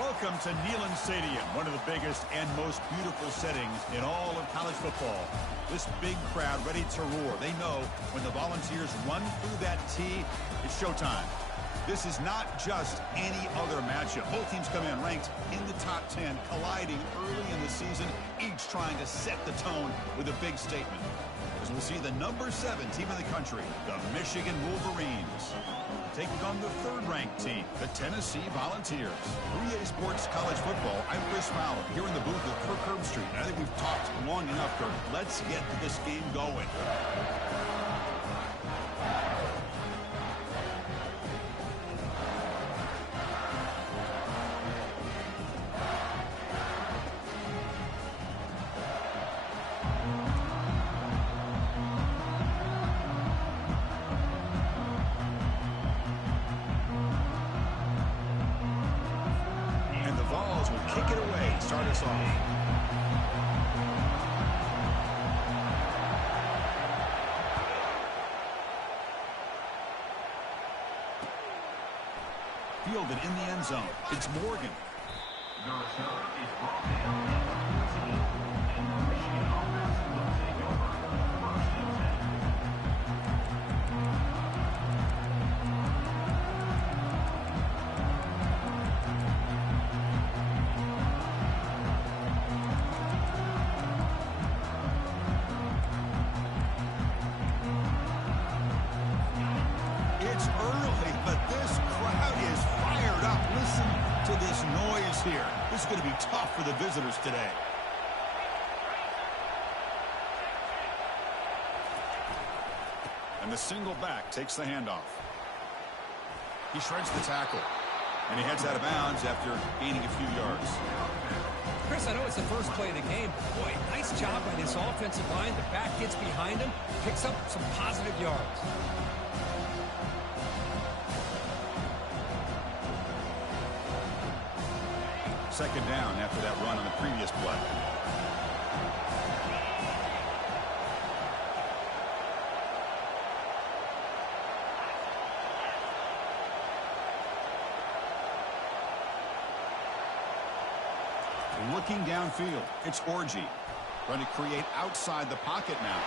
Welcome to Neyland Stadium, one of the biggest and most beautiful settings in all of college football. This big crowd ready to roar. They know when the Volunteers run through that tee, it's showtime. This is not just any other matchup. Both teams come in ranked in the top 10, colliding early in the season, each trying to set the tone with a big statement. As we'll see the number 7 team in the country, the Michigan Wolverines, taking on the third-ranked team, the Tennessee Volunteers. 3A Sports College Football, I'm Chris Fowler, here in the booth with Kirk Herbstreit. I think we've talked long enough, Kirk. Let's get this game going. Kick it away, start us off. Fielded in the end zone. It's Morgan. The return is brought down at the 14, and the Michigan offense will take over. First and 10. Here. This is going to be tough for the visitors today. And the single back takes the handoff. He shreds the tackle. And he heads out of bounds after gaining a few yards. Chris, I know it's the first play of the game. Boy, nice job by this offensive line. The back gets behind him, picks up some positive yards. Second down after that run on the previous play. Looking downfield, it's Orji. Trying to create outside the pocket now.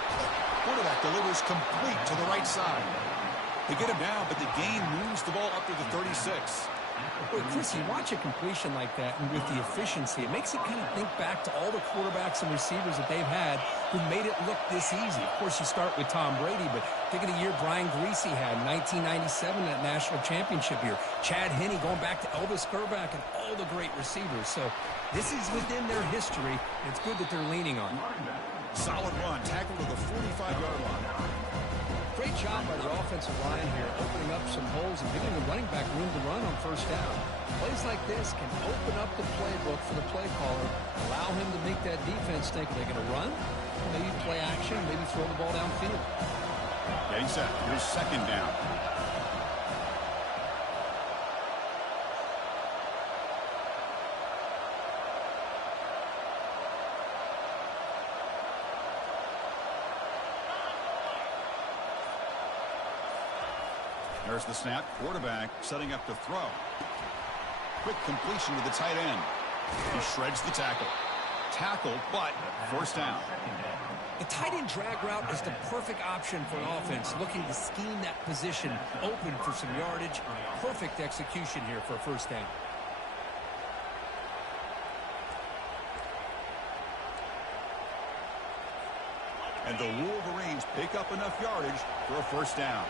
Quarterback delivers complete to the right side. They get him down, but the gain moves the ball up to the 36. Boy, Chris, you watch a completion like that, and with the efficiency, it makes you kind of think back to all the quarterbacks and receivers that they've had who made it look this easy. Of course, you start with Tom Brady, but think of the year Brian Greasy had in 1997, that national championship year. Chad Henne going back to Elvis Grbac and all the great receivers. So this is within their history, and it's good that they're leaning on it. Solid run, tackle to the 45-yard line. Great job by the offensive line here, opening up some holes and giving the running back room to run on first down. Plays like this can open up the playbook for the play caller, allow him to make that defense think, are they going to run? Maybe play action, maybe throw the ball downfield. Getting set. Here's second down. There's the snap. Quarterback setting up to throw. Quick completion to the tight end. He shreds the tackle. Tackle, but first down. The tight end drag route is the perfect option for an offense looking to scheme that position open for some yardage. Perfect execution here for a first down. And the Wolverines pick up enough yardage for a first down.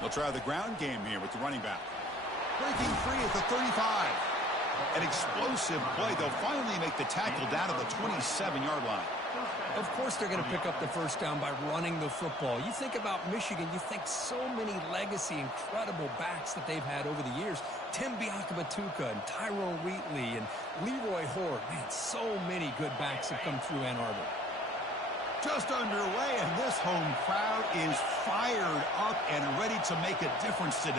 They'll try the ground game here with the running back. Breaking free at the 35. An explosive play. They'll finally make the tackle down to the 27-yard line. Of course they're going to pick up the first down by running the football. You think about Michigan, you think so many legacy, incredible backs that they've had over the years. Tim Biakabatuka and Tyrone Wheatley and Leroy Horde. Man, so many good backs have come through Ann Arbor. Just underway, and this home crowd is fired up and ready to make a difference today. . 2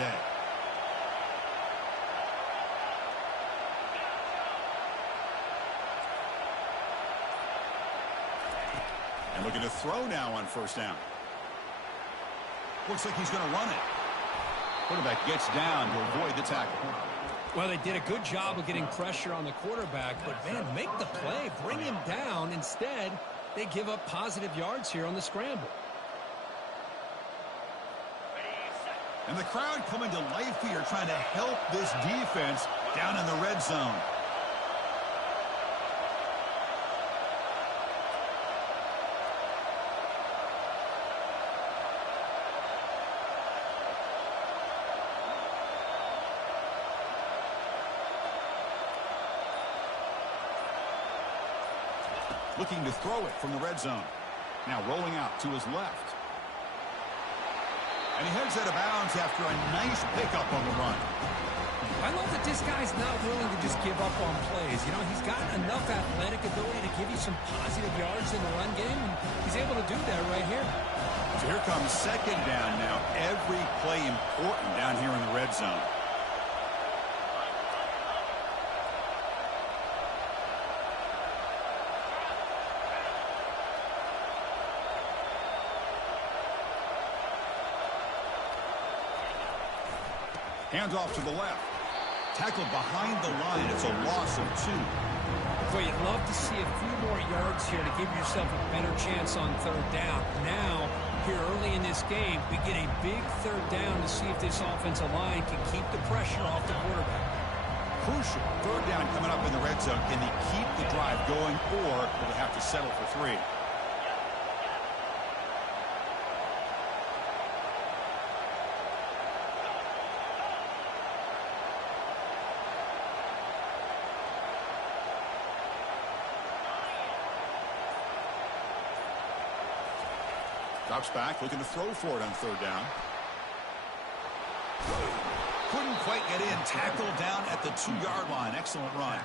Looking to throw now on first down. Looks like he's going to run it. Quarterback gets down to avoid the tackle. Well, they did a good job of getting pressure on the quarterback, but, man, make the play. Bring him down. Instead, they give up positive yards here on the scramble. And the crowd coming to life here, trying to help this defense down in the red zone. Looking to throw it from the red zone. Now rolling out to his left. And he heads out of bounds after a nice pickup on the run. I love that this guy's not willing to just give up on plays. You know, he's got enough athletic ability to give you some positive yards in the run game, and he's able to do that right here. So here comes second down now. Every play important down here in the red zone. Hands off to the left. Tackled behind the line. It's a loss of 2. Well, you'd love to see a few more yards here to give yourself a better chance on third down. Now, here early in this game, we get a big third down to see if this offensive line can keep the pressure off the quarterback. Crucial. Third down coming up in the red zone. Can they keep the drive going, or will they have to settle for 3? Drops back, looking to throw for it on third down. Couldn't quite get in. Tackled down at the 2-yard line. Excellent run.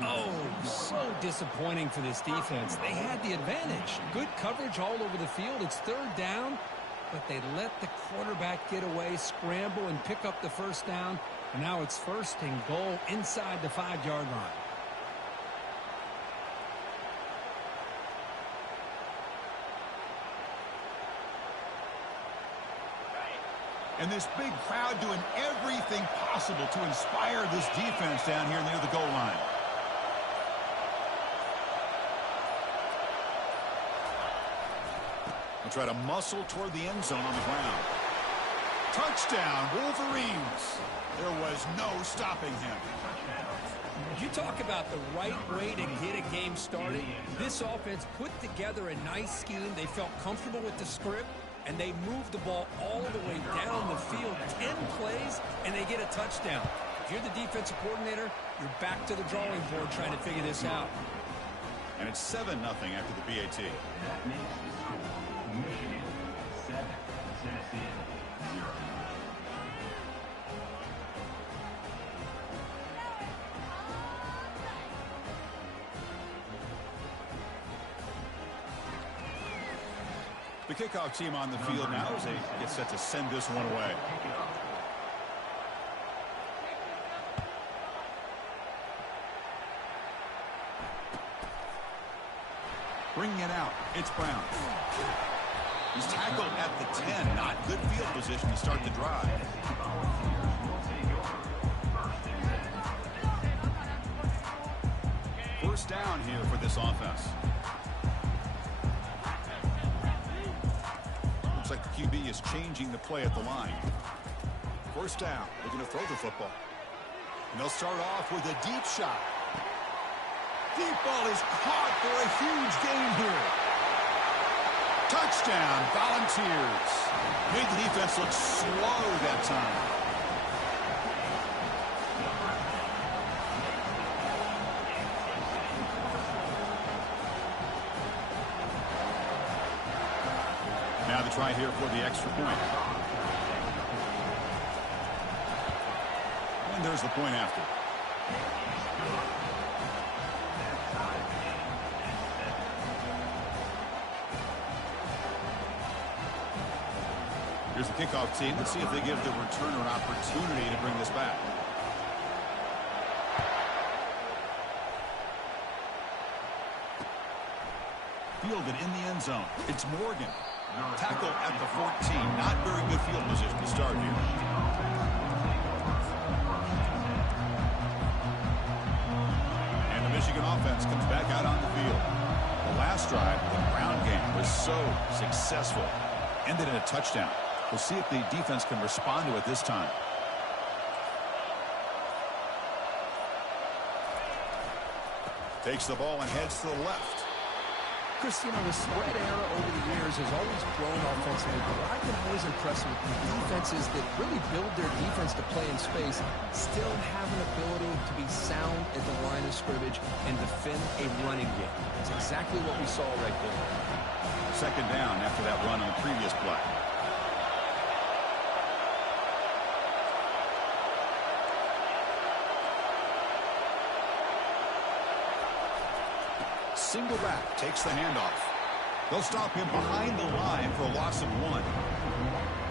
Oh, so disappointing for this defense. They had the advantage. Good coverage all over the field. It's third down, but they let the quarterback get away, scramble, and pick up the first down. And now it's first and goal inside the 5-yard line. And this big crowd doing everything possible to inspire this defense down here near the goal line. They'll try to muscle toward the end zone on the ground. Touchdown, Wolverines. There was no stopping him. You talk about the right way to get a game started. This offense put together a nice scheme. They felt comfortable with the script, and they moved the ball all the way down the field. 10 plays, and they get a touchdown. If you're the defensive coordinator, you're back to the drawing board trying to figure this out. And it's 7-0 after the BAT. Michigan 7, Tennessee 0. The kickoff team on the field now as they get set to send this one away. Bringing it out, it's Brown. He's tackled at the 10. Not good field position to start the drive. First down here for this offense. Looks like the QB is changing the play at the line. First down, looking to throw the football. And they'll start off with a deep shot. Deep ball is caught for a huge gain here. Touchdown, Volunteers. Made the defense look slow that time. Now the try here for the extra point. And there's the point after. Here's the kickoff team. Let's see if they give the returner an opportunity to bring this back. Field fielded in the end zone. It's Morgan. Tackle at the 14. Not very good field position to start here. And the Michigan offense comes back out on the field. The last drive, the ground game, was so successful. Ended in a touchdown. We'll see if the defense can respond to it this time. Takes the ball and heads to the left. Chris, you know, the spread era over the years has always grown offensively, but what I've been always impressed with the defenses that really build their defense to play in space still have an ability to be sound at the line of scrimmage and defend a running game. That's exactly what we saw right there. Second down after that run on the previous play. Single back takes the handoff. They'll stop him behind the line for a loss of 1.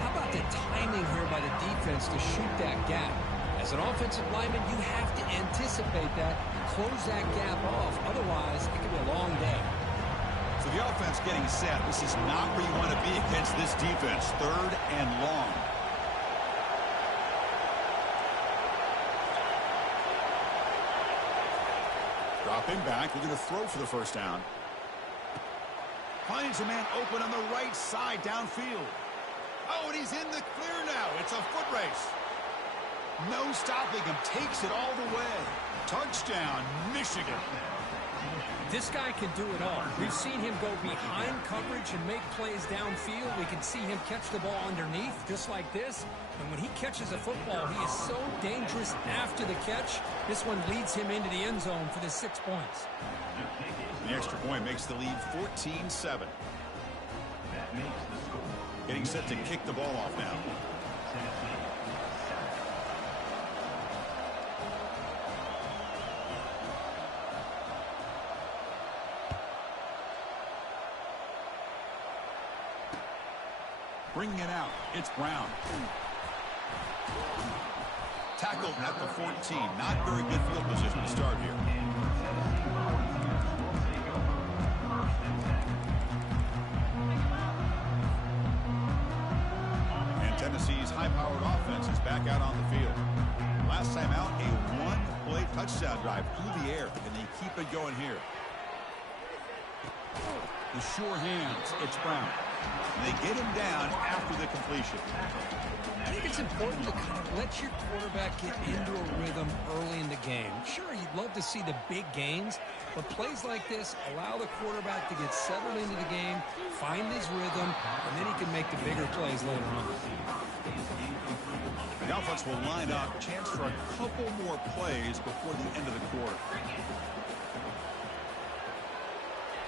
How about the timing here by the defense to shoot that gap? As an offensive lineman, you have to anticipate that, close that gap off. Otherwise, it could be a long day. So the offense getting set. This is not where you want to be against this defense. 3rd and long. Dropping back, we're going to throw for the first down. Finds a man open on the right side downfield. Oh, and he's in the clear now. It's a foot race. No stopping him. Takes it all the way. Touchdown, Michigan. This guy can do it all. We've seen him go behind coverage and make plays downfield. We can see him catch the ball underneath, just like this. And when he catches a football, he is so dangerous after the catch. This one leads him into the end zone for the 6 points. The extra point makes the lead 14-7. Getting set to kick the ball off now. Bringing it out, it's Brown. Tackled at the 14. Not very good field position to start here. And Tennessee's high-powered offense is back out on the field. Last time out, a one-play touchdown drive through the air. And they keep it going here. The sure hands, it's Brown. And they get him down after the completion. I think it's important to kind of let your quarterback get into a rhythm early in the game. Sure, you'd love to see the big gains, but plays like this allow the quarterback to get settled into the game, find his rhythm, and then he can make the bigger plays later on. The offense will line up. Chance for a couple more plays before the end of the quarter.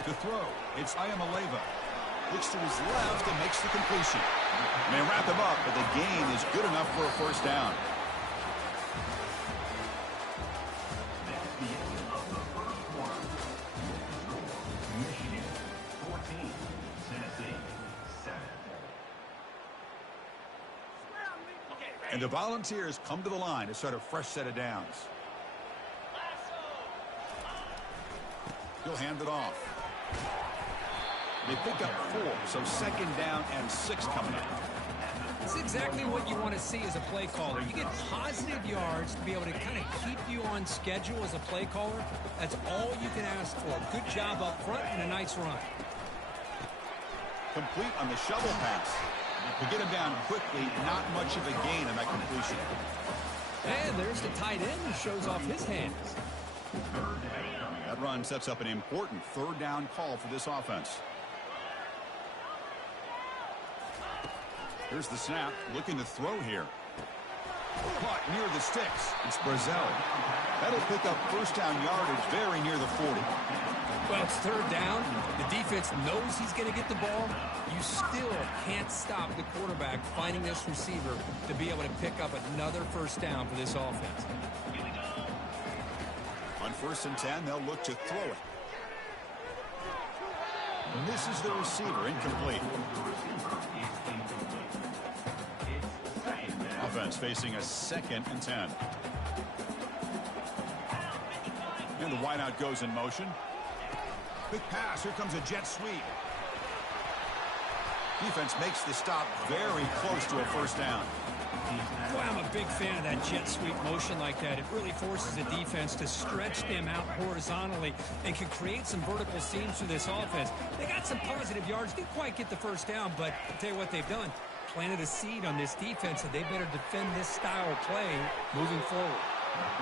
To throw, it's Ayamaleva. Looks to his left and makes the completion. And they wrap him up, but the gain is good enough for a first down. Michigan 14, Tennessee 7. And the Volunteers come to the line to start a fresh set of downs. He'll hand it off. They pick up 4, so second down and 6 coming up. It's exactly what you want to see as a play caller. You get positive yards to be able to kind of keep you on schedule as a play caller. That's all you can ask for. Good job up front and a nice run. Complete on the shovel pass. To get him down quickly, not much of a gain on that completion. And there's the tight end who shows off his hands. That run sets up an important third down call for this offense. Here's the snap, looking to throw here. Caught near the sticks. It's Brazil. That'll pick up first down yardage very near the 40. Well, it's third down. The defense knows he's going to get the ball. You still can't stop the quarterback finding this receiver to be able to pick up another first down for this offense. On 1st and 10, they'll look to throw it. Misses the receiver, incomplete. Offense facing a 2nd and 10. And the wideout goes in motion. Quick pass. Here comes a jet sweep. Defense makes the stop very close to a first down. Boy, I'm a big fan of that jet sweep motion like that. It really forces the defense to stretch them out horizontally and can create some vertical seams for this offense. They got some positive yards. Didn't quite get the first down, but I'll tell you what they've done. Planted a seed on this defense, and they better defend this style of play moving forward.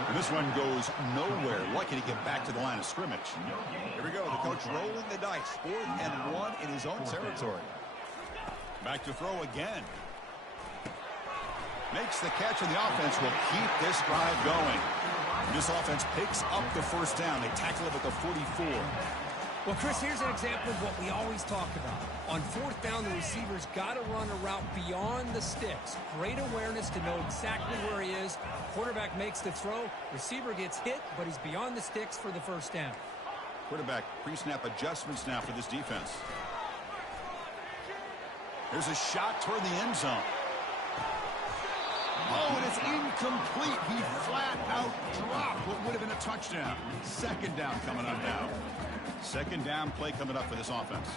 And this one goes nowhere. Lucky to get back to the line of scrimmage. Here we go. The coach rolling the dice. 4th and 1 in his own territory. Back to throw again. Makes the catch, and the offense will keep this drive going. And this offense picks up the first down. They tackle it at the 44. Well, Chris, here's an example of what we always talk about. On 4th down, the receiver's got to run a route beyond the sticks. Great awareness to know exactly where he is. Quarterback makes the throw. Receiver gets hit, but he's beyond the sticks for the first down. Quarterback pre-snap adjustments now for this defense. There's a shot toward the end zone. Oh, and it's incomplete. He flat out dropped what would have been a touchdown. 2nd down coming up now. 2nd down play coming up for this offense.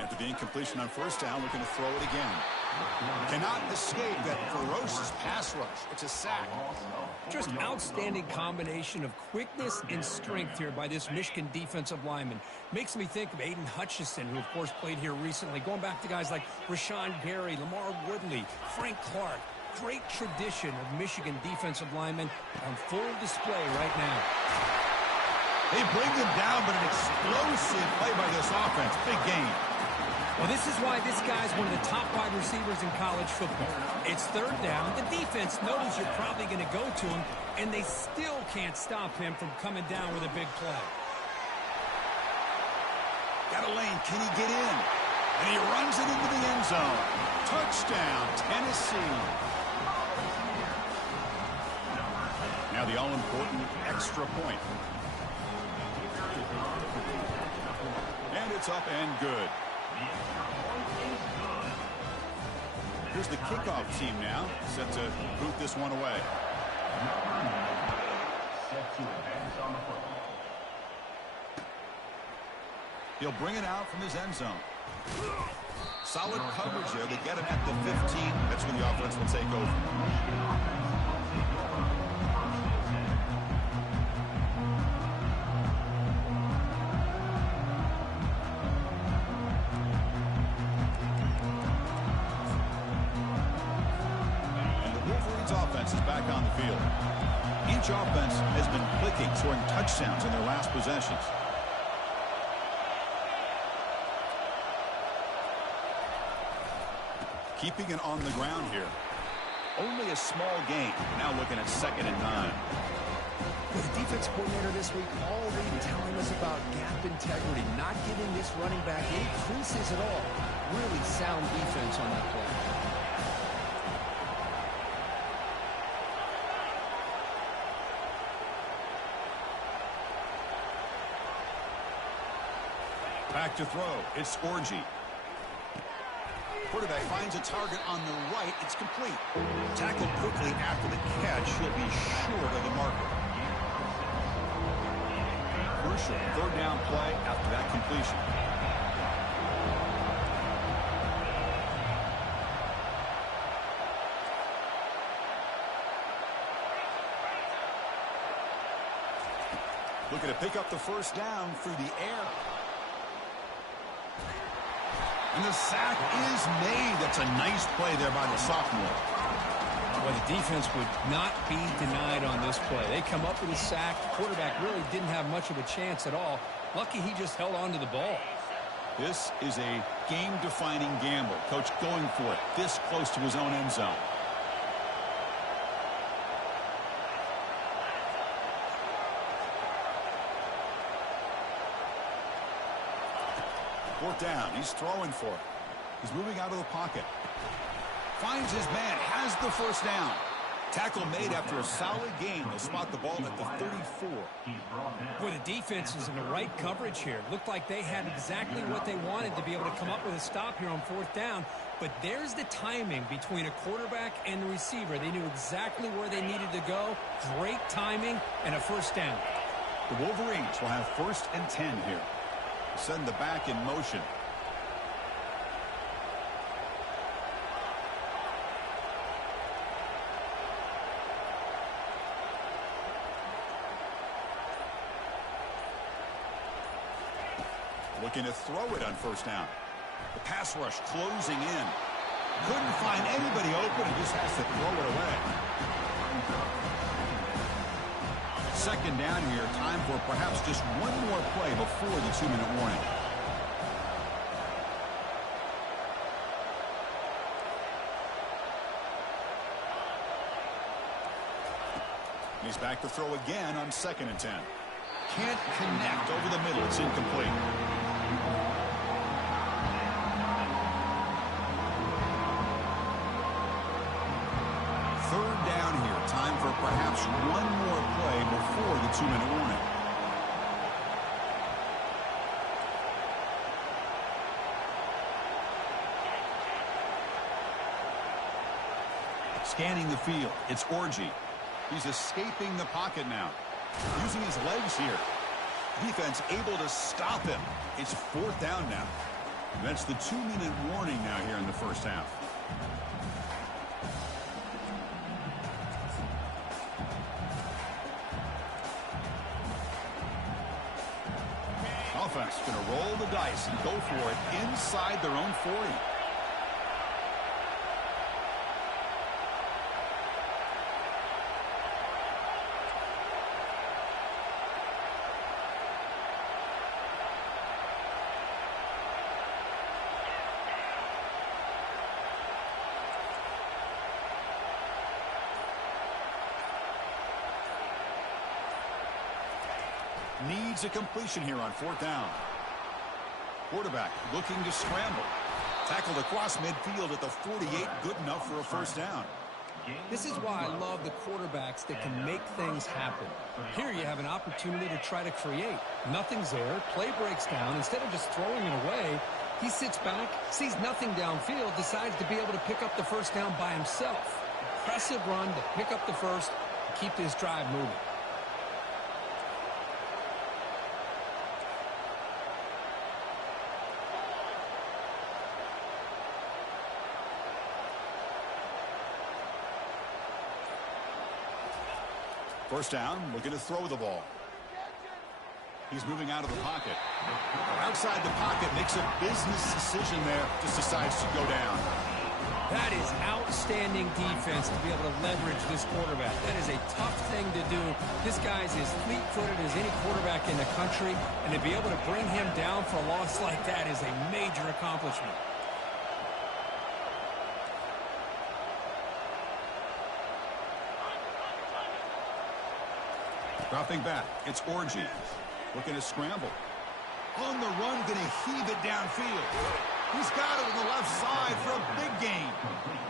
After the incompletion on 1st down, looking to throw it again. Cannot escape that ferocious pass rush. It's a sack. Just outstanding combination of quickness and strength here by this Michigan defensive lineman. Makes me think of Aiden Hutchinson, who, of course, played here recently. Going back to guys like Rashawn Gary, Lamar Woodley, Frank Clark. Great tradition of Michigan defensive linemen on full display right now. They bring them down, but an explosive play by this offense. Big game. Well, this is why this guy's one of the top wide receivers in college football. It's 3rd down. The defense knows you're probably going to go to him, and they still can't stop him from coming down with a big play. Got a lane. Can he get in? And he runs it into the end zone. Touchdown, Tennessee. Now the all-important extra point. And it's up and good. Here's the kickoff team now, set to boot this one away. He'll bring it out from his end zone. Solid coverage there. They get him at the 15. That's when the offense will take over. Is back on the field. Each offense has been clicking, scoring touchdowns in their last possessions. Keeping it on the ground here. Only a small gain. Now looking at 2nd and 9. The defense coordinator this week already telling us about gap integrity, not giving this running back any creases at all. Really sound defense on that play. Back to throw. It's Orgy. Quarterback finds a target on the right. It's complete. Tackled quickly after the catch. He'll be short of the marker. Crucial 3rd down play after that completion. Looking to pick up the first down through the air. And the sack is made. That's a nice play there by the sophomore. Well, the defense would not be denied on this play. They come up with a sack. The quarterback really didn't have much of a chance at all. Lucky he just held on to the ball. This is a game-defining gamble. Coach going for it this close to his own end zone. Fourth down. He's throwing for it. He's moving out of the pocket. Finds his man. Has the first down. Tackle made after a solid gain. They'll spot the ball at the 34. Boy, the defense was in the right coverage here. Looked like they had exactly what they wanted to be able to come up with a stop here on 4th down. But there's the timing between a quarterback and the receiver. They knew exactly where they needed to go. Great timing and a 1st down. The Wolverines will have 1st and 10 here. Send the back in motion. Looking to throw it on 1st down. The pass rush closing in. Couldn't find anybody open and just has to throw it away. 2nd down here. Time for perhaps just one more play before the 2-minute warning. He's back to throw again on 2nd and 10. Can't connect over the middle. It's incomplete. Third down here. Time for perhaps one more play before the 2-minute warning. Scanning the field. It's Orji. He's escaping the pocket now. Using his legs here. Defense able to stop him. It's 4th down now. That's the 2-minute warning now here in the 1st half. Offense going to roll the dice and go for it inside their own 40. Needs a completion here on 4th down. Quarterback looking to scramble. Tackled across midfield at the 48. Good enough for a 1st down. This is why I love the quarterbacks that can make things happen. Here you have an opportunity to try to create. Nothing's there. Play breaks down. Instead of just throwing it away, he sits back, sees nothing downfield, decides to be able to pick up the 1st down by himself. Impressive run to pick up the 1st and keep this drive moving. First down, looking to throw the ball. He's moving out of the pocket. Outside the pocket, makes a business decision there, just decides to go down. That is outstanding defense to be able to leverage this quarterback. That is a tough thing to do. This guy's as fleet-footed as any quarterback in the country, and to be able to bring him down for a loss like that is a major accomplishment. Dropping back, it's Orji. Looking to scramble. On the run, going to heave it downfield. He's got it on the left side for a big gain.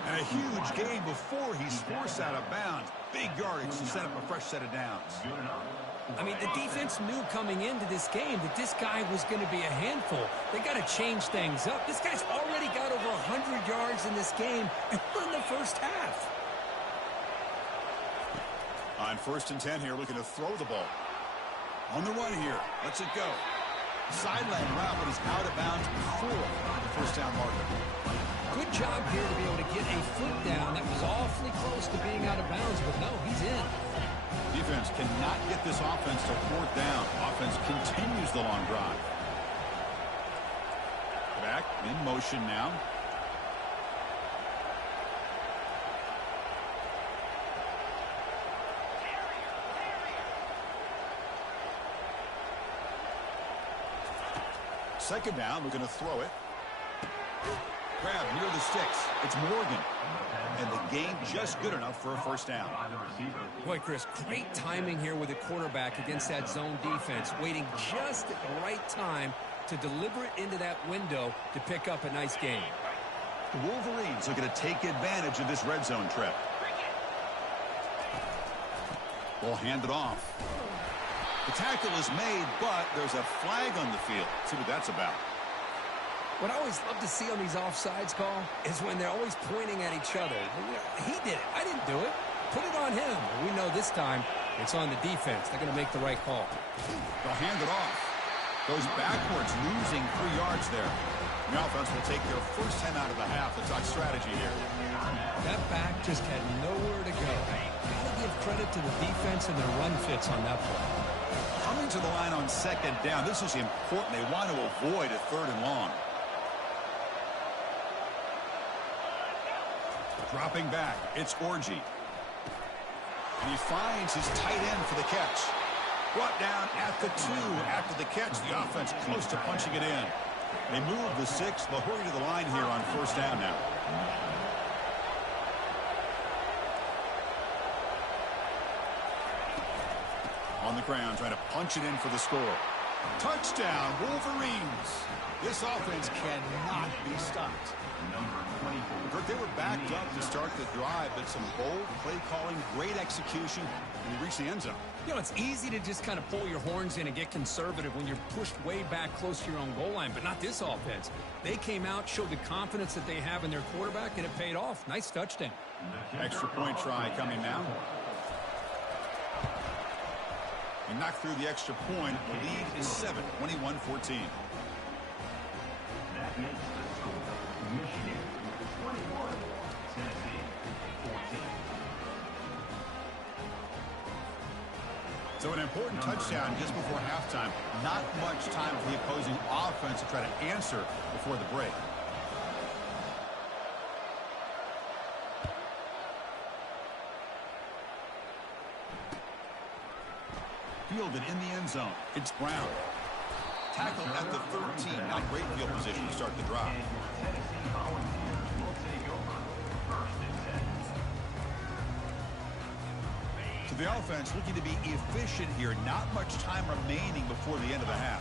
And a huge gain before he's forced out of bounds. Big yardage to set up a fresh set of downs. I mean, the defense knew coming into this game that this guy was going to be a handful. They got to change things up. This guy's already got over 100 yards in this game, and we're in the 1st half. On 1st and 10 here, looking to throw the ball. On the run here, lets it go. Sideline route, but he's out of bounds before the 1st down marker. Good job here to be able to get a foot down. That was awfully close to being out of bounds, but no, he's in. Defense cannot get this offense to 4th down. Offense continues the long drive. Back in motion now. Second down, we're going to throw it. Grab near the sticks. It's Morgan. And the gain just good enough for a 1st down. Boy, Chris, great timing here with the quarterback against that zone defense, waiting just at the right time to deliver it into that window to pick up a nice gain. The Wolverines are going to take advantage of this red zone trip. We'll hand it off. The tackle is made, but there's a flag on the field. See what that's about. What I always love to see on these offsides call is when they're always pointing at each other. He did it. I didn't do it. Put it on him. We know this time it's on the defense. They're going to make the right call. They'll hand it off. Goes backwards, losing 3 yards there. The offense will take their first 10 out of the half. It's on strategy here. That back just had nowhere to go. Got to give credit to the defense and their run fits on that play. Coming to the line on second down. This is important. They want to avoid a 3rd and long. Dropping back, it's Orji. And he finds his tight end for the catch. Brought down at the 2 after the catch. The offense close to punching it in. They move the 6. They'll hurry to the line here on first down now. On the ground, trying to punch it in for the score. Touchdown, Wolverines. This offense cannot be stopped. Kurt, they were backed up to start the drive, but some bold play calling, great execution, and they reached the end zone. You know, it's easy to just kind of pull your horns in and get conservative when you're pushed way back close to your own goal line, but not this offense. They came out, showed the confidence that they have in their quarterback, and it paid off. Nice touchdown. Extra point try coming now. He knocked through the extra point. The lead is 7, 21-14. That makes the score Michigan 21, Tennessee 14. So an important touchdown just before halftime. Not much time for the opposing offense to try to answer before the break. Fielded in the end zone. It's Brown. Tackled at the 13. Not great field position to start the drive. And your Tennessee Volunteers will take over first and 10. So the offense looking to be efficient here. Not much time remaining before the end of the half.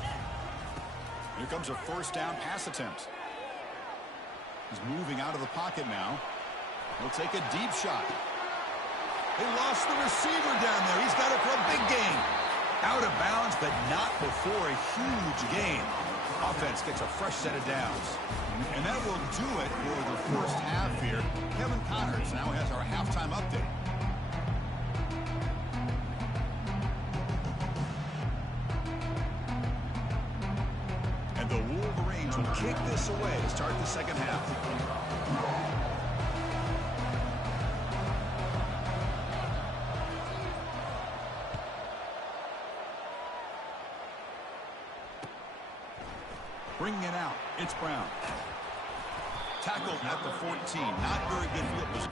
Here comes a first down pass attempt. He's moving out of the pocket now. He'll take a deep shot. They lost the receiver down there. He's got it for a big gain. Out of bounds, but not before a huge gain. Offense gets a fresh set of downs. And that will do it for the first half here. Kevin Connors now has our halftime update. And the Wolverines will kick this away to start the second half. Bringing it out, it's Brown. Tackled at the 14. Not very good field position.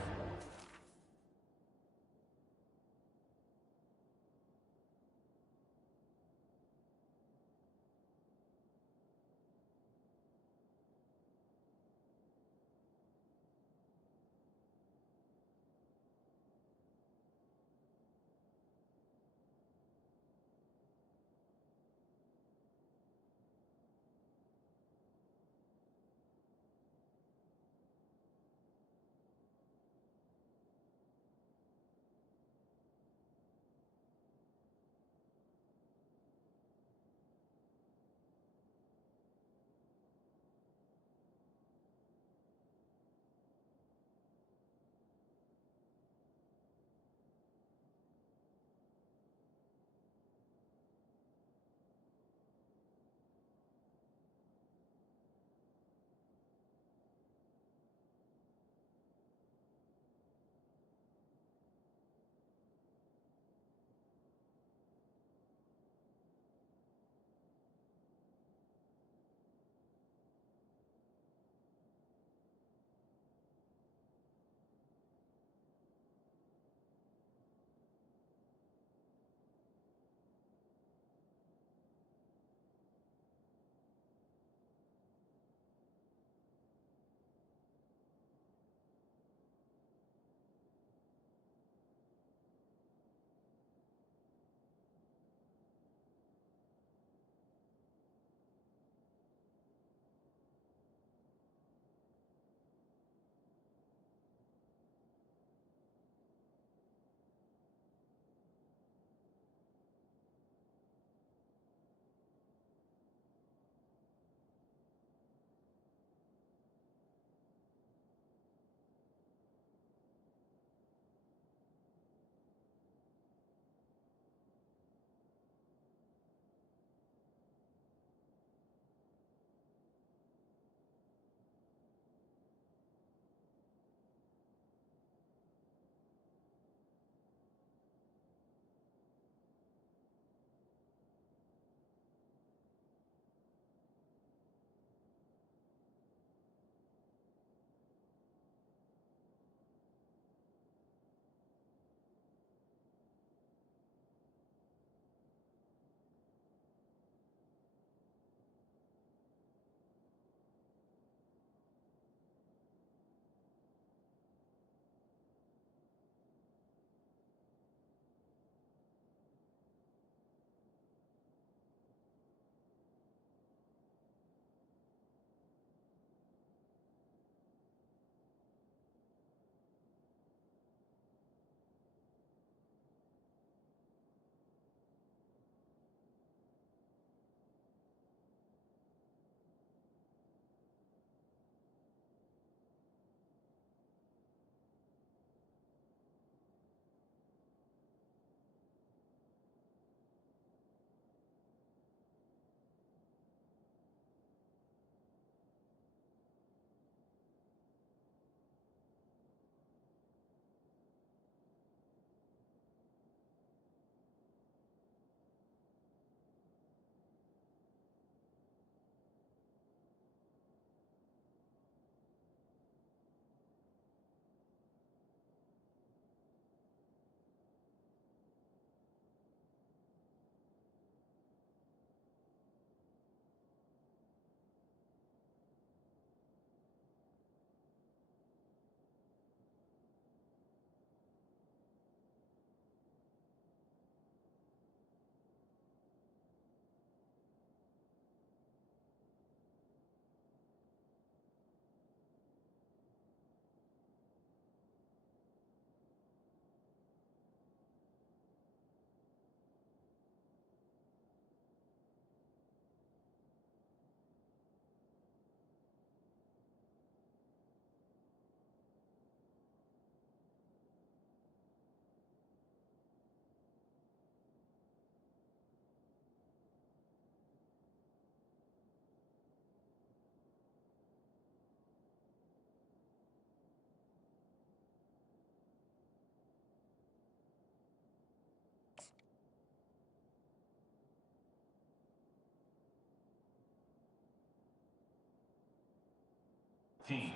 team.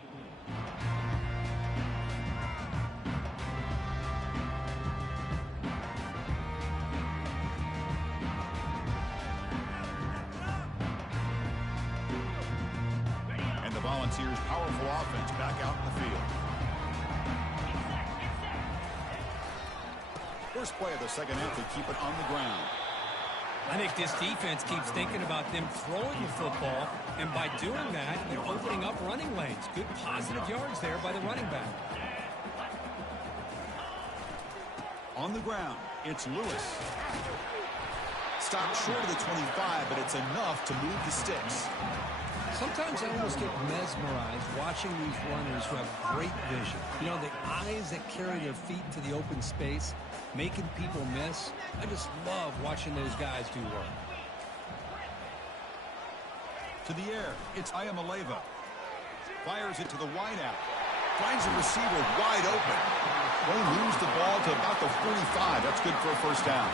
And the Volunteers' powerful offense back out in the field. First play of the second half, they keep it on the ground. I think this defense keeps thinking about them throwing the football, and by doing that, they're opening up running lanes. Good positive yards there by the running back. On the ground, it's Lewis. Stopped short of the 25, but it's enough to move the sticks. Sometimes I almost get mesmerized watching these runners who have great vision. You know, the eyes that carry their feet to the open space, making people miss. I just love watching those guys do work. To the air, it's Ayamaleva. Fires it to the wideout. Finds a receiver wide open. They lose the ball to about the 45. That's good for a first down.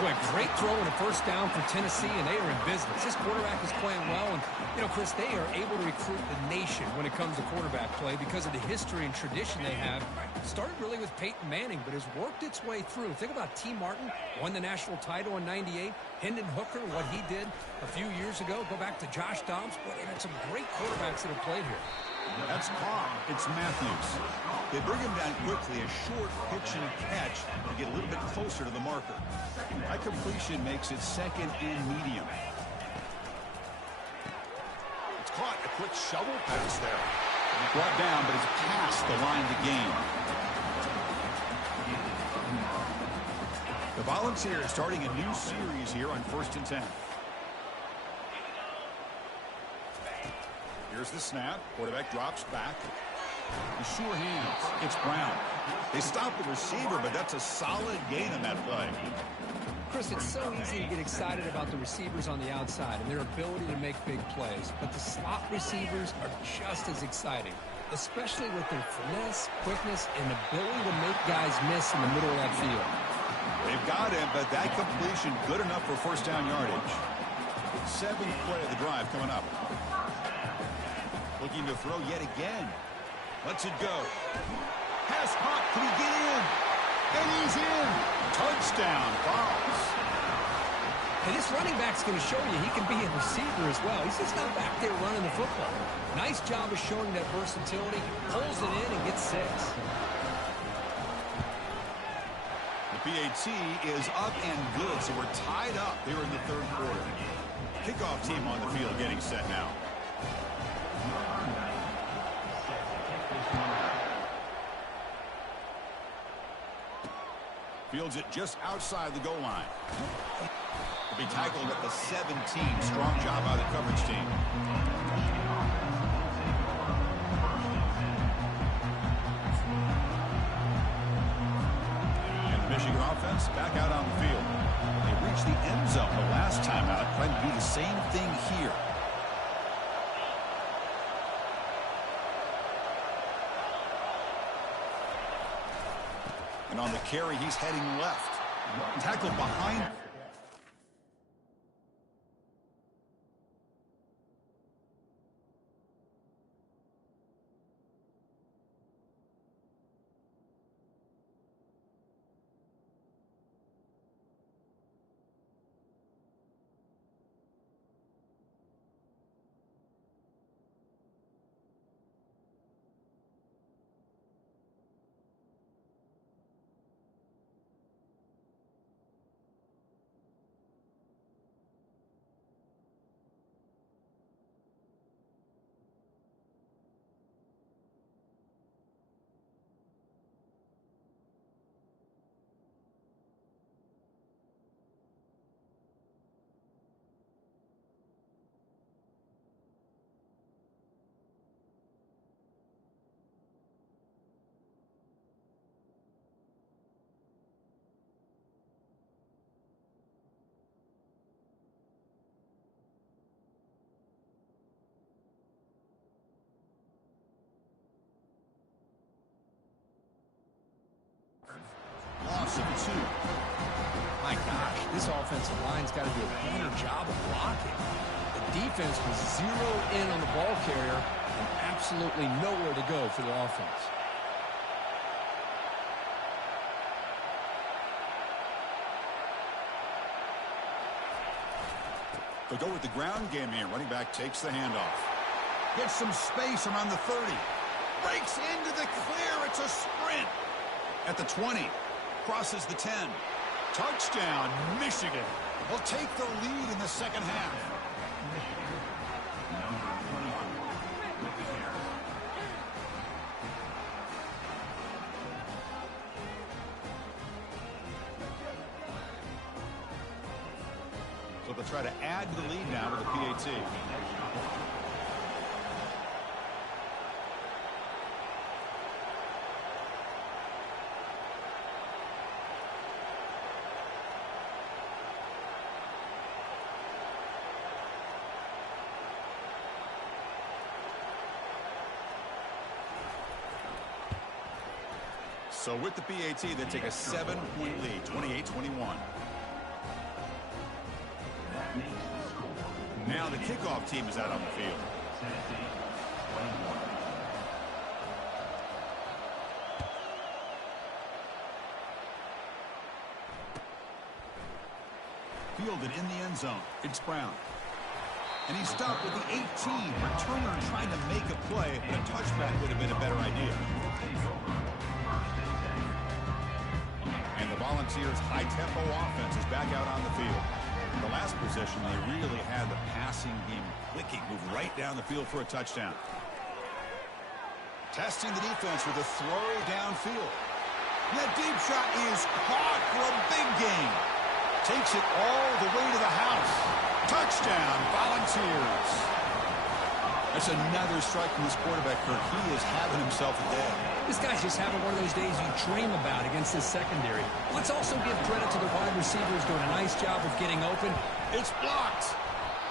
Boy, great throw and a first down for Tennessee, and they are in business. This quarterback is playing well, and, you know, Chris, they are able to recruit the nation when it comes to quarterback play because of the history and tradition they have. It started really with Peyton Manning, but has worked its way through. Think about T. Martin, won the national title in '98. Hendon Hooker, what he did a few years ago. Go back to Josh Dobbs. Boy, they've had some great quarterbacks that have played here. That's caught. It's Matthews. They bring him down quickly, a short pitch and catch to get a little bit closer to the marker. That completion makes it second and medium. It's caught. A quick shovel pass there. Brought down, but it's past the line to gain. The Volunteers starting a new series here on 1st and 10. Here's the snap. Quarterback drops back. The sure hands. It's Brown. They stop the receiver, but that's a solid gain on that play. Chris, it's so easy to get excited about the receivers on the outside and their ability to make big plays. But the slot receivers are just as exciting, especially with their finesse, quickness, and ability to make guys miss in the middle of that field. They've got him, but that completion good enough for first down yardage. 7th play of the drive coming up. Looking to throw yet again. Lets it go. Pass caught. Can he get in? And he's in. Touchdown, Bout. Hey, this running back's going to show you he can be a receiver as well. He's just not back there running the football. Nice job of showing that versatility. Pulls it in and gets 6. The PAT is up and good, so we're tied up here in the 3rd quarter. Kickoff team on the field getting set now. Fields it just outside the goal line. Will be tackled at the 17. Strong job by the coverage team. And the Michigan offense back out on the field. They reached the end zone the last time out. Trying to do the same thing here. And on the carry, he's heading left. Tackled behind. Loss of 2. My gosh, this offensive line's got to do a better job of blocking. The defense was zeroed in on the ball carrier, and Absolutely nowhere to go for the offense. They'll go with the ground game here. Running back takes the handoff. Gets some space around the 30. Breaks into the clear. It's a sprint. At the 20. Crosses the 10. Touchdown, Michigan. Will take the lead in the second half. So they'll try to add to the lead now with the PAT. So with the PAT, they take a 7-point lead, 28-21. Now the kickoff team is out on the field. Fielded in the end zone. It's Brown. And he stopped with the 18. Returner trying to make a play, but a touchback would have been a better idea. And the Volunteers' high-tempo offense is back out on the field. The last possession, they really had the passing game clicking, moved right down the field for a touchdown. Testing the defense with a throw downfield. And that deep shot is caught for a big gain. Takes it all the way to the house. Touchdown, Volunteers. That's another strike from this quarterback, Kirk. He is having himself a day. This guy's just having one of those days you dream about against this secondary. Let's also give credit to the wide receivers doing a nice job of getting open. It's blocked.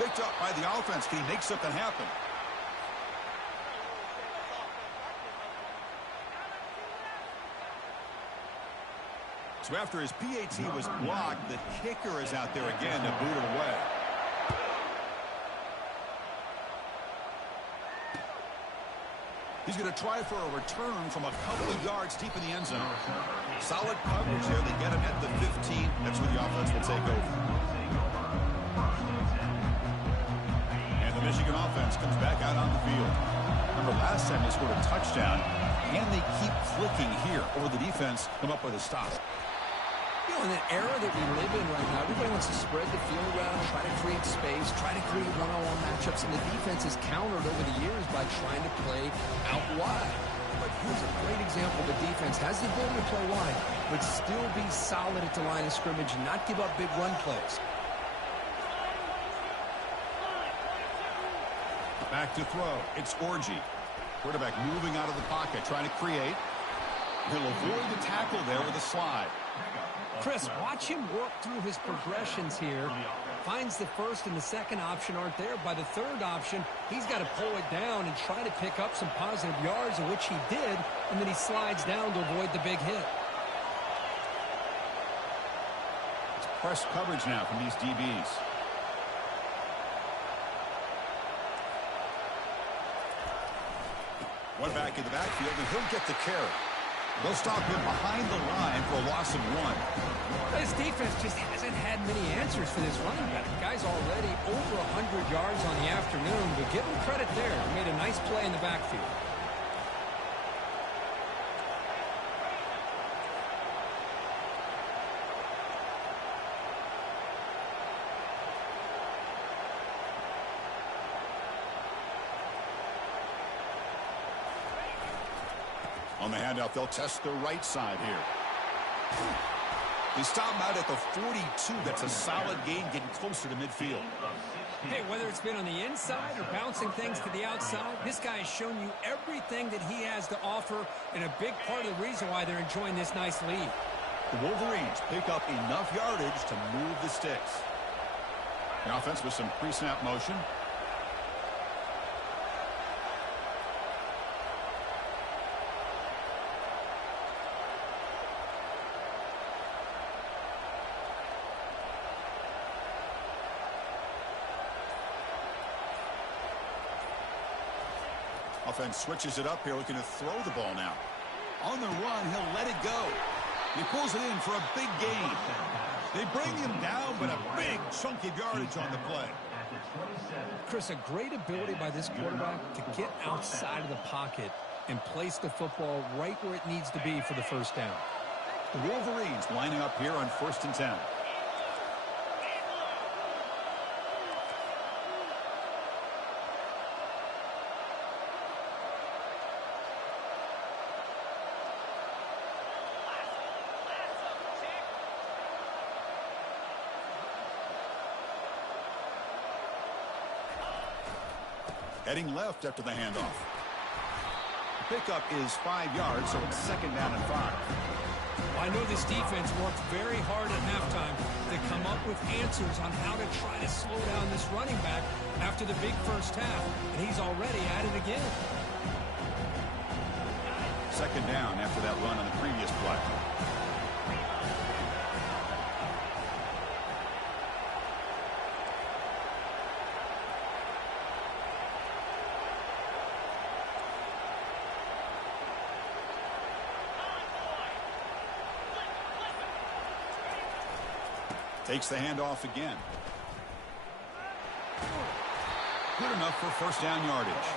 Picked up by the offense. Can he make something happen? So after his PAT was blocked, the kicker is out there again to boot it away. He's going to try for a return from a couple of yards deep in the end zone. Solid coverage there. They get him at the 15. That's where the offense will take over. And the Michigan offense comes back out on the field. Remember, last time they scored a touchdown, and they keep clicking here, or the defense come up with a stop. You know, in the era that we live in right now, everybody wants to spread the field around, try to create space, try to create one-on-one matchups, and the defense has countered over the years by trying to play out wide. But here's a great example. The defense has the ability to play wide, but still be solid at the line of scrimmage and not give up big run plays. Back to throw. It's Orji. Quarterback moving out of the pocket, trying to create. He'll avoid the tackle there with a slide. Chris, watch him work through his progressions here. Finds the first and the second option aren't there. By the third option, he's got to pull it down and try to pick up some positive yards, of which he did, and then he slides down to avoid the big hit. It's press coverage now from these DBs. One back in the backfield, and he'll get the carry. They'll stop him behind the line for a loss of 1. His defense just hasn't had many answers for this running back. The guy's already over 100 yards on the afternoon, but give him credit there. He made a nice play in the backfield. On the handoff, they'll test the right side here. They stop him out at the 42. That's a solid gain, getting closer to midfield. Hey, whether it's been on the inside or bouncing things to the outside, this guy has shown you everything that he has to offer, and a big part of the reason why they're enjoying this nice lead. The Wolverines pick up enough yardage to move the sticks. The offense with some pre-snap motion. Offense switches it up here, looking to throw the ball now. On the run, he'll let it go. He pulls it in for a big gain. They bring him down, but a big chunk of yardage on the play. Chris, a great ability by this quarterback to get outside of the pocket and place the football right where it needs to be for the first down. The Wolverines lining up here on 1st and 10. Heading left after the handoff. The pickup is 5 yards, so it's 2nd down and 5. I know this defense worked very hard at halftime to come up with answers on how to try to slow down this running back after the big first half, and he's already at it again. 2nd down after that run on the previous play. Takes the handoff again. Good enough for 1st down yardage.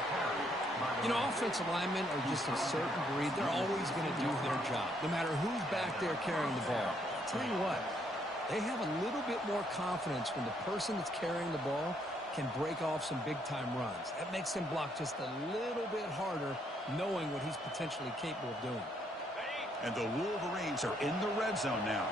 You know, offensive linemen are just a certain breed. They're always going to do their job, no matter who's back there carrying the ball. I'll tell you what, they have a little bit more confidence when the person that's carrying the ball can break off some big-time runs. That makes them block just a little bit harder, knowing what he's potentially capable of doing. And the Wolverines are in the red zone now.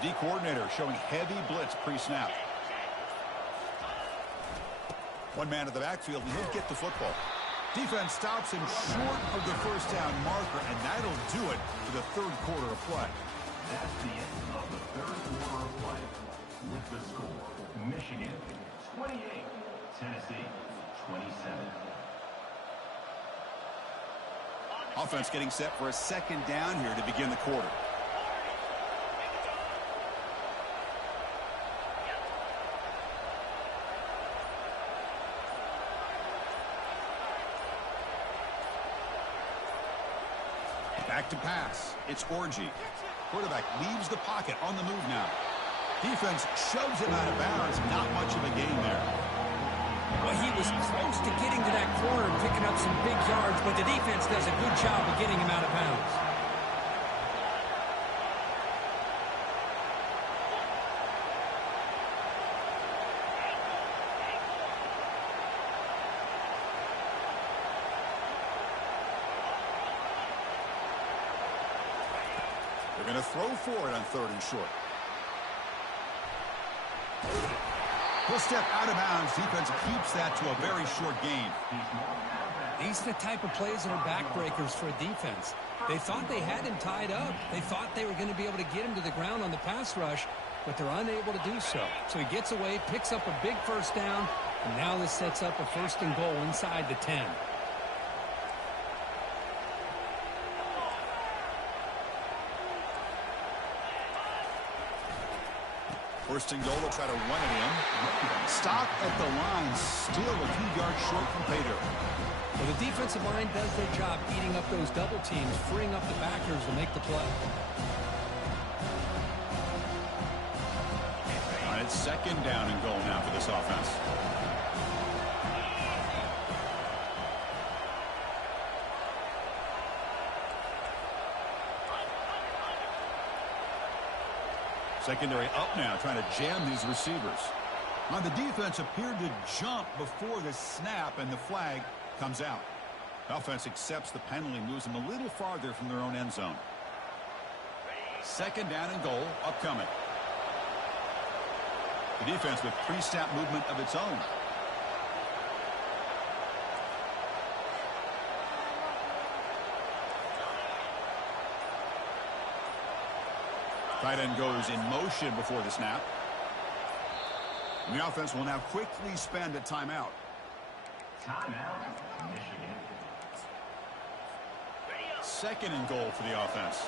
The D coordinator showing heavy blitz pre-snap. One man at the backfield, and he'll get the football. Defense stops him short of the 1st down marker, and that'll do it for the 3rd quarter of play. That's the end of the 3rd quarter of play. With the score, Michigan 28, Tennessee 27. Offense getting set for a 2nd down here to begin the quarter. Back to pass. It's Orgy. Quarterback leaves the pocket on the move now. Defense shoves him out of bounds. Not much of a gain there. Well, he was close to getting to that corner and picking up some big yards, but the defense does a good job of getting him out of bounds. They're going to throw for it on 3rd and short. He'll step out of bounds. Defense keeps that to a very short gain. These are the type of plays that are backbreakers for a defense. They thought they had him tied up. They thought they were going to be able to get him to the ground on the pass rush, but they're unable to do so. So he gets away, picks up a big 1st down, and now this sets up a 1st and goal inside the 10. 1st and goal, they'll try to run it in. Stop at the line, still a few yards short from pay dirt. Well, the defensive line does their job eating up those double teams, freeing up the backers to make the play. All right, it's 2nd down and goal now for this offense. Secondary up now, trying to jam these receivers. Now the defense appeared to jump before the snap, and the flag comes out. Offense accepts the penalty, moves them a little farther from their own end zone. 2nd down and goal, upcoming. The defense with pre-snap movement of its own. Tight end goes in motion before the snap. And the offense will now quickly spend a timeout. Timeout, Michigan. Second and goal for the offense.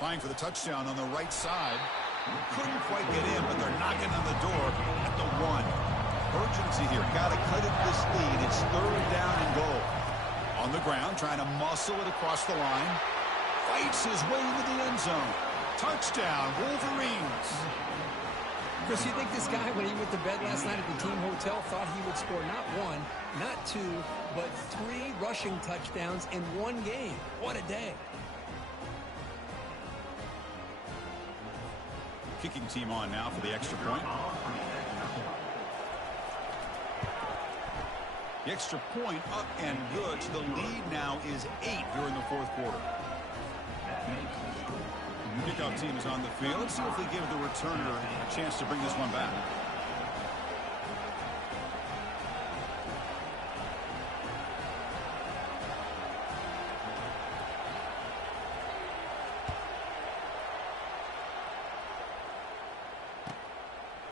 Fine for the touchdown on the right side. Couldn't quite get in, but they're knocking on the door at the 1. Urgency here. Got to cut it this lead. It's third down and goal. On the ground, trying to muscle it across the line. Fights his way into the end zone. Touchdown, Wolverines. Chris, you think this guy, when he went to bed last night at the team hotel, thought he would score not 1, not 2, but 3 rushing touchdowns in one game? What a day. Kicking team on now for the extra point. The extra point up and good. So the lead now is 8 here in the fourth quarter. Kickoff team is on the field. Let's see if we give the returner a chance to bring this one back.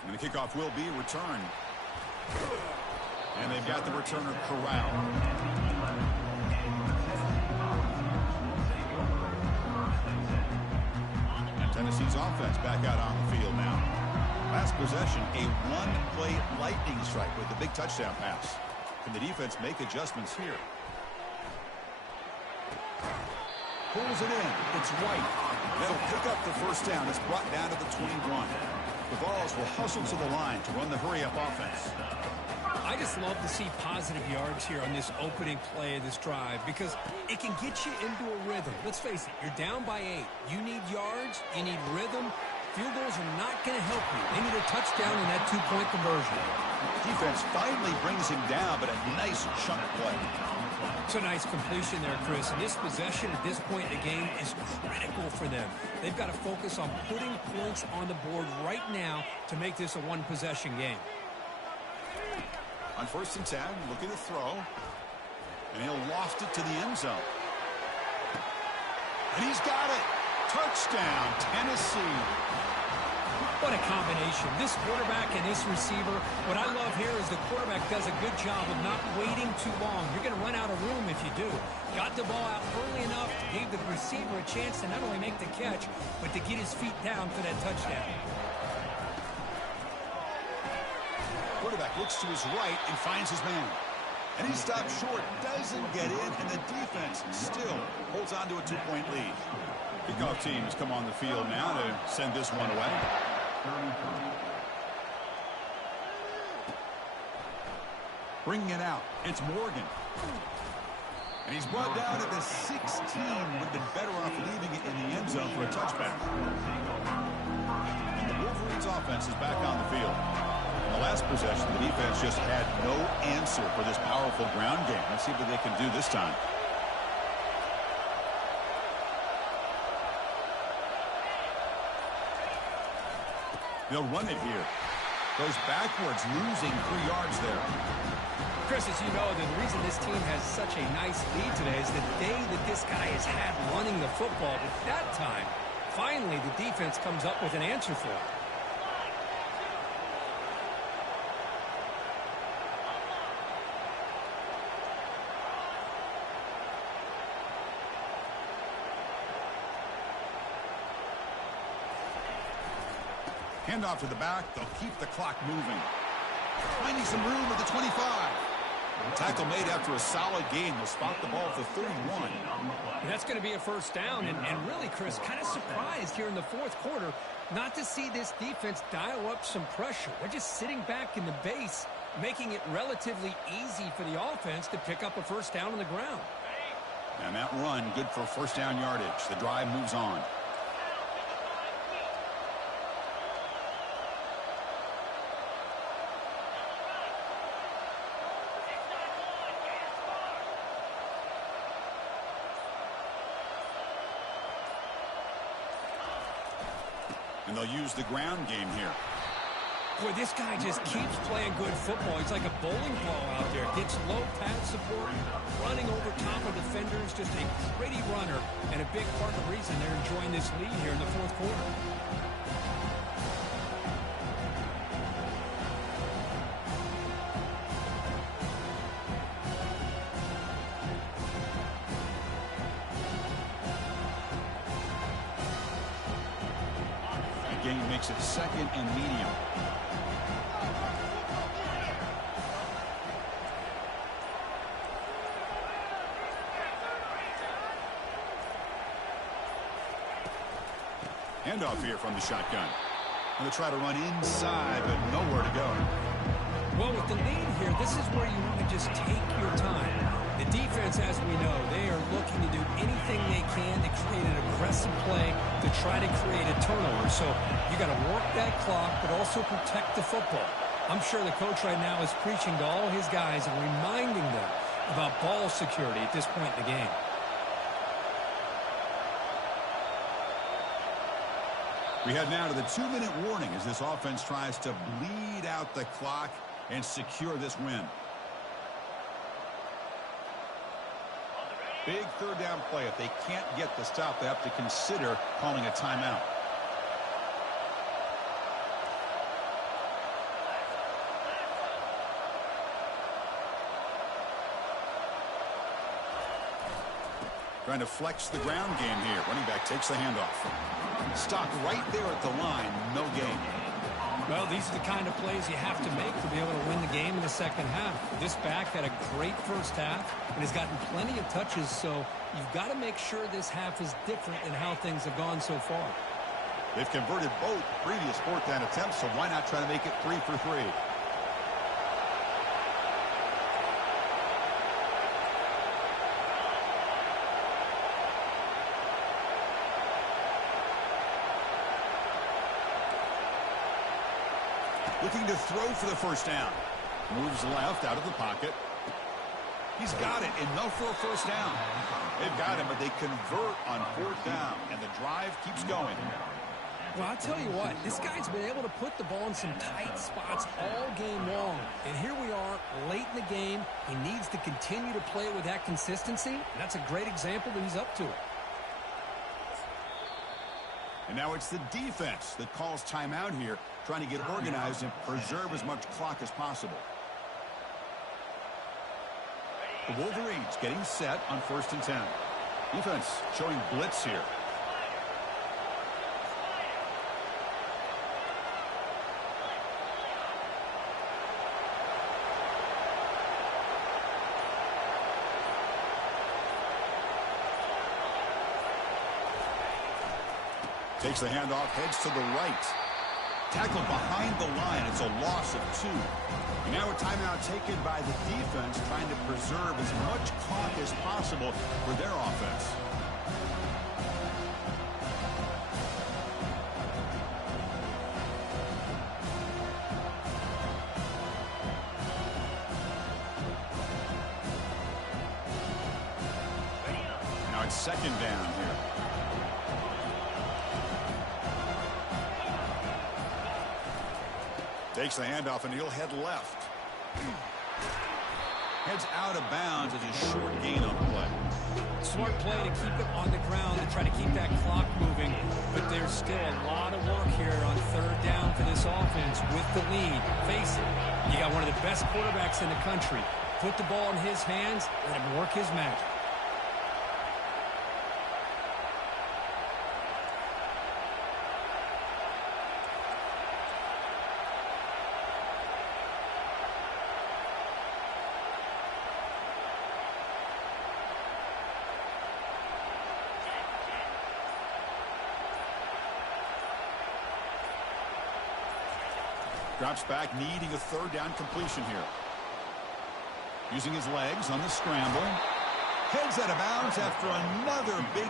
And the kickoff will be returned. And they've got the returner corralled. And Tennessee's offense back out on the field now. Last possession, a one-play lightning strike with a big touchdown pass. Can the defense make adjustments here? Pulls it in. It's White. They'll pick up the first down. It's brought down to the 21. The Vols will hustle to the line to run the hurry-up offense. I just love to see positive yards here on this opening play of this drive because it can get you into a rhythm. Let's face it, you're down by 8. You need yards, you need rhythm. Field goals are not going to help you. They need a touchdown in that 2-point conversion. Defense finally brings him down, but a nice chunk play. It's a nice completion there, Chris. And this possession at this point in the game is critical for them. They've got to focus on putting points on the board right now to make this a one-possession game. On 1st and 10, looking to throw. And he'll loft it to the end zone. And he's got it. Touchdown, Tennessee. What a combination. This quarterback and this receiver. What I love here is the quarterback does a good job of not waiting too long. You're going to run out of room if you do. Got the ball out early enough, gave the receiver a chance to not only make the catch, but to get his feet down for that touchdown. Quarterback looks to his right and finds his man. And he stops short, doesn't get in, and the defense still holds on to a 2-point lead. Kickoff team has come on the field now to send this one away. Bringing it out, it's Morgan. And he's brought down at the 16. Would have been better off leaving it in the end zone for a touchback. And the Wolverines offense is back on the field. In the last possession, the defense just had no answer for this powerful ground game. Let's see what they can do this time. They'll run it here. Goes backwards, losing 3 yards there. Chris, as you know, the reason this team has such a nice lead today is the day that this guy has had running the football. But that time, finally, the defense comes up with an answer for it. Handoff to the back. They'll keep the clock moving. Finding some room at the 25. Tackle made after a solid gain. Will spot the ball at the 31. That's going to be a first down. And really, Chris, kind of surprised here in the fourth quarter not to see this defense dial up some pressure. They're just sitting back in the base, making it relatively easy for the offense to pick up a first down on the ground. And that run, good for first down yardage. The drive moves on. And they'll use the ground game here. Boy, this guy just keeps playing good football. He's like a bowling ball out there. Gets low pad support, running over top of defenders. Just a gritty runner, and a big part of the reason they're enjoying this lead here in the fourth quarter. The game makes it 2nd and medium. Handoff here from the shotgun. Going to try to run inside, but nowhere to go. Well, with the lead here, this is where you want to just take your time. The defense, as we know, they are looking to do anything they can to create an aggressive play to try to create a turnover. So you got to work that clock, but also protect the football. I'm sure the coach right now is preaching to all his guys and reminding them about ball security at this point in the game. We head now to the 2-minute warning as this offense tries to bleed out the clock and secure this win. Big third down play. If they can't get the stop, they have to consider calling a timeout. Trying to flex the ground game here. Running back takes the handoff. Stopped right there at the line. No gain. Well, these are the kind of plays you have to make to be able to win the game in the second half. This back had a great first half and has gotten plenty of touches, so you've got to make sure this half is different than how things have gone so far. They've converted both previous 4th down attempts, so why not try to make it 3 for 3? Looking to throw for the first down. Moves left out of the pocket. He's got it. Enough for a first down. They've got him, but they convert on 4th down, and the drive keeps going. Well, I'll tell you what, this guy's been able to put the ball in some tight spots all game long. And here we are, late in the game. He needs to continue to play with that consistency. That's a great example that he's up to it. And now it's the defense that calls timeout here, trying to get organized and preserve as much clock as possible. The Wolverines getting set on 1st and 10. Defense showing blitz here. Takes the handoff, heads to the right. Tackled behind the line. It's a loss of 2. And now a timeout taken by the defense, trying to preserve as much clock as possible for their offense. Now it's 2nd down here. Takes the handoff, and he'll head left. Heads out of bounds as a short gain on the play. Smart play to keep it on the ground to try to keep that clock moving. But there's still a lot of work here on 3rd down for this offense with the lead. Face it, you got one of the best quarterbacks in the country. Put the ball in his hands, let him work his magic. Drops back, needing a 3rd down completion here. Using his legs on the scramble. Heads out of bounds after another big